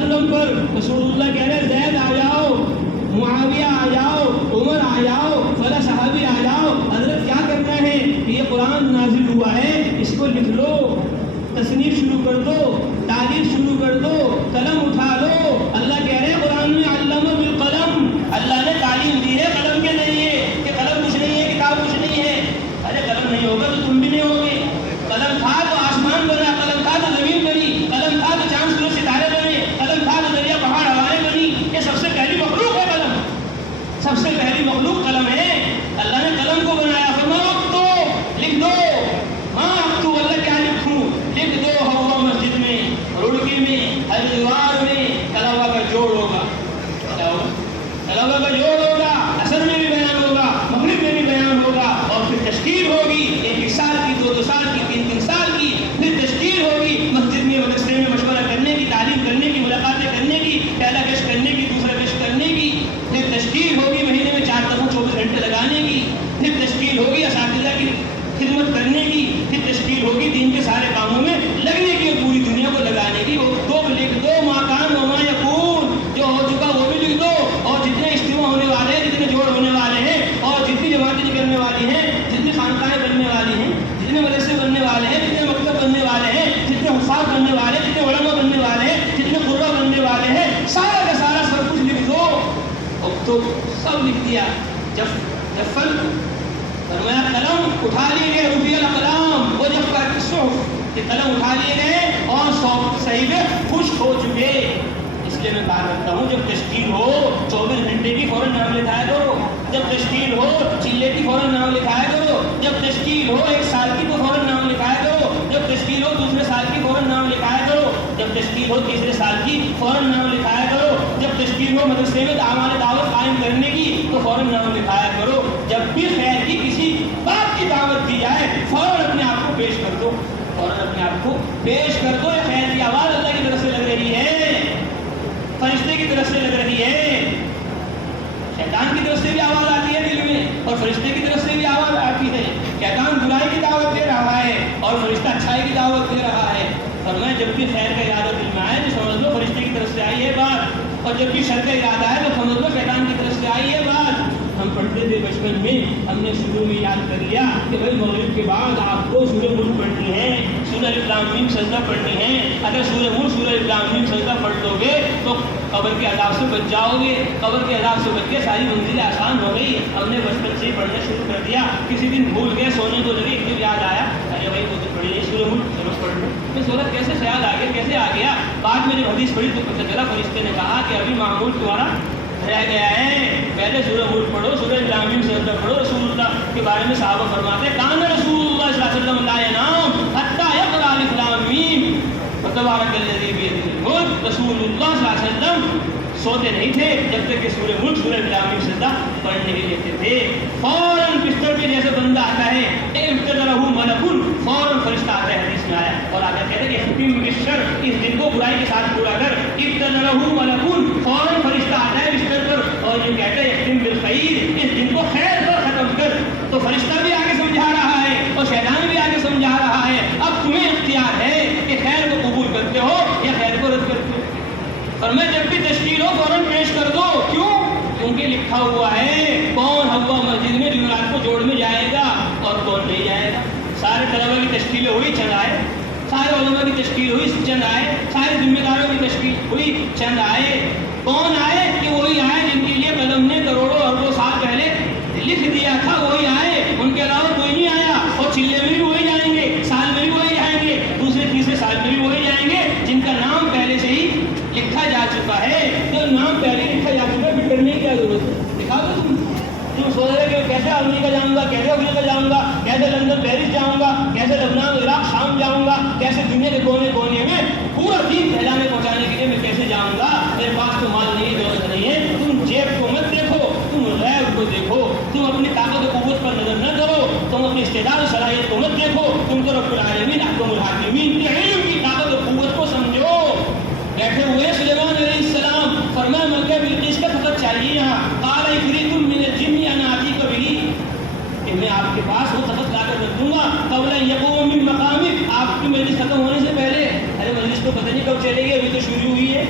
وسلم پر رسول اللہ کہہ رہے زید آ جاؤ، معاویہ آ جاؤ، عمر آ جاؤ، فلاں صحابی آ جاؤ، حضرت کیا کرنا ہے کہ یہ قرآن نازل ہوا ہے، اس کو لکھ لو، تصنیف شروع کر دو، تعریف شروع کر دو، قلم اٹھا لو۔ اللہ کہہ رہے ہیں قرآن میں علم بالقلم، اللہ نے تعلیم دی ہے قلم کے نہیں ہے کہ قلم کچھ نہیں ہے، کتاب کچھ نہیں ہے۔ ارے قلم نہیں ہوگا تو تم بھی نہیں ہوگے۔ قلم تھا تو آسمان بنا، قلم تھا تو زمین بنی، قلم تھا تو چاند سورج ستارے بنے، قلم تھا تو دریا پہاڑ ہوائیں بنی۔ یہ سب سے پہلی مخلوق ہے قلم، سب سے پہلی مخلوق قلم ہے۔ اللہ نے قلم کو بنایا، فرمایا تو لکھ دو۔ ہاں اب تو اللہ کیا لکھوں، لکھ دو۔ ہوا مسجد میں، رڑکی میں، ہریدوار میں کلمہ کا جوڑ ہوگا، کلمہ کا جوڑ ہوگا، اثر میں بھی بیان ہوگا، مغرب میں بھی بیان ہوگا، اور پھر تشکیل ہوگی، ایک سال کی، دو سال کی، تین سال کی، پھر تشکیل ہوگی، مسجد میں مدرسے میں مشورہ کرنے کی، تعلیم کرنے کی، ملاقاتیں کرنے کی، پہلا گشت کرنے کی، دوسرا گشت کرنے کی، پھر تشکیل ہوگی مہینے میں 4 دفعہ 24 گھنٹے لگانے کی، پھر تشکیل ہوگی اساتذہ کی خدمت کرنے کی، پھر تشکیل ہوگی دین کے سارے کاموں میں لگنے کی اور پوری دنیا کو لگانے کی۔ وہ دو لکھ دو، ما کان و ما یکون، جو ہو چکا وہ بھی لکھ دو، اور جتنے اجتماع ہونے والے ہیں، جتنے جوڑ ہونے والے ہیں، اور جتنی جماعتیں نکلنے والی ہیں، جتنی خانقاہیں بننے والی ہیں، جتنے مدرسے بننے والے ہیں، جتنے مکتب بننے والے ہیں، جتنے حفاظ بننے والے ہیں، جتنے علماء بننے والے ہیں، جتنے قرہ بننے والے ہیں، سارا کا سارا سب کچھ لکھ دو۔ اب تو سب لکھ دیا۔ جب فن فرمایا قلم اٹھا لیے گئے، رفیع القلم وجفت الصحف، کہ قلم اٹھا لیے گئے اور صحیفے خشک ہو چکے۔ اس لیے میں کہا کرتا ہوں جب تشکیل ہو 24 گھنٹے کی فوراً نام لکھایا کرو، جب تشکیل ہو چلے کی فوراً نام لکھایا کرو، جب تشکیل ہو 1 سال کی تو فوراً نام لکھایا کرو، جب تشکیل ہو دوسرے سال کی فوراً نام لکھایا کرو، جب تشکیل ہو تیسرے سال کی فوراً نام لکھایا کرو، جب تشکیل ہو مدرسے میں اعمال دعوت قائم کرنے کی تو فوراً نام لکھایا کرو۔ جب بھی خیر کی کسی بات کی دعوت دی جائے فوراً اپنے آپ کو پیش کر دو، فوراً اپنے آپ کو پیش کر دو۔ یہ خیر کی آواز اللہ کی طرف سے لگ رہی ہے، فرشتے کی طرف سے لگ رہی ہے، شیطان کی طرف سے بھی آواز آتی ہے دل میں، اور فرشتے کی طرف سے بھی آواز آتی ہے۔ شیطان برائی کی دعوت دے رہا ہے اور فرشتہ اچھائی کی دعوت دے رہا ہے۔ فرمایا جب بھی خیر کا ارادہ دل میں آئے تو سمجھ لو فرشتے کی طرف سے آئی ہے بات، اور جب بھی شر کا ارادہ ہے تو سمجھ لو شیطان کی طرف سے آئی ہے بات۔ ہم پڑھتے تھے بچپن میں، ہم نے شروع میں یاد کر لیا کہ بھائی مغرب کے بعد آپ کو سورہ ملک پڑھنی ہے، سورہ الف لام میم سجدہ پڑھنی ہے۔ اگر سورہ ملک سورہ الف لام میم سجدہ پڑھ لو گے تو قبر کے عذاب سے بچ جاؤ گے، قبر کے عذاب سے بچ کے ساری منزلیں آسان ہو گئی۔ ہم نے بچپن سے ہی پڑھنا شروع کر دیا، کسی دن بھول گئے، سونے کو لگے، ایک دن یاد آیا ارے بھائی وہ تو پڑھی ہے سورہ ملک، چلو پڑھ لو۔ میں سوچا کیسے خیال آ گیا، کیسے آ گیا؟ بعد میں جب حدیث پڑھی تو پتہ چلا فرشتے نے کہا کہ ابھی معمول تمہارا رہ گیا ہے، پہلے سورہ ملک پڑھو، سورہ الف میم سجدہ پڑھو۔ رسول اللہ کے بارے میں صحابہ فرماتے ہیں کان رسول اللہ صلی اللہ علیہ وسلم لا ینام حتی یقرأ الف لام میم وتبارک الذی بیدہ الملک۔ رسول اللہ صلی اللہ علیہ وسلم سوتے نہیں تھے جب تک کہ سورہ ملک سورہ الف لام میم سجدہ پڑھ نہیں لیتے تھے۔ فوراً بستر پہ جیسے بندہ آتا ہے ابتدرہ ملک، فوراً فرشتہ آتا ہے، حدیث میں آیا، اور آتا کہتے ہیں کہ حکیم بالشر، اس دن کو برائی کے ساتھ پورا کر۔ ابتدرہ ملک، فوراً فرشتہ آتا ہے بستر پر اور یہ کہتا ہے یختم بالخیر، اس دن کو خیر پر ختم کر۔ تو فرشتہ بھی آگے سمجھا رہا ہے اور شیطان بھی آگے سمجھا رہا ہے، اب تمہیں اختیار ہے کہ خیر کو قبول کرتے ہو یا خیر کو رد کرتے ہو۔ اور میں جب بھی تشکیل ہو فوراً پیش کر دو، کیوں؟ کیونکہ لکھا ہوا ہے کون ہوا مسجد میں جمعرات کو جوڑ میں جائے گا اور کون نہیں جائے گا۔ سارے طلبہ کی تشکیلیں ہوئی، چند آئے، سارے علماء کی تشکیل ہوئی، چند آئے، سارے ذمہ داروں کی تشکیل ہوئی، چند آئے۔ کون آئے؟ کہ وہی آئے جن کے لیے قلم نے کروڑوں اربوں سال پہلے لکھ دیا تھا، وہی آئے، ان کے علاوہ کوئی نہیں آیا۔ اور چلے میں بھی وہی جائیں گے، سال میں بھی وہی جائیں گے، دوسرے تیسرے سال میں بھی وہی جائیں گے جن کا نام پہلے سے ہی لکھا جا چکا ہے۔ جو نام پہلے لکھا جا چکا ہے پھر کرنے کی کیا ضرورت ہے؟ دکھا دو تم سوچ رہے کہ کیسے امریکہ جاؤں گا، کیسے افریقہ جاؤں گا، کیسے لندن پیرس جاؤں گا، کیسے لبنان عراق شام جاؤں گا، کیسے دنیا کے کونے کونے میں پورا دین پھیلانے پہنچانے کے لیے میں کیسے جاؤں گا۔ میرے پاس تو مال نہیں، دولت نہیں ہے۔ تم جیب کو مت دیکھو، تم غیب کو دیکھو۔ تم اپنی طاقت و قوت پر نظر نہ کرو، تم اپنی استعداد و صلاحیت کو مت دیکھو، تم تو رب العالمین احکم الحاکمین کے علم کی طاقت و قوت کو سمجھو۔ بیٹھے ہوئے سلیمان علیہ السلام، فرمایا ملکہ بلقیس کا فقط چاہیے یہاں، قال عفریت من الجن انا آتیک بہ، کہ میں آپ کے پاس وہ تخت لا کر رکھ دوں گا قبل یقوم من مقامک، آپ کی مجلس ختم ہونے سے پہلے۔ ارے مجلس تو پتہ نہیں کب چلے گی، ابھی تو شروع ہوئی ہے۔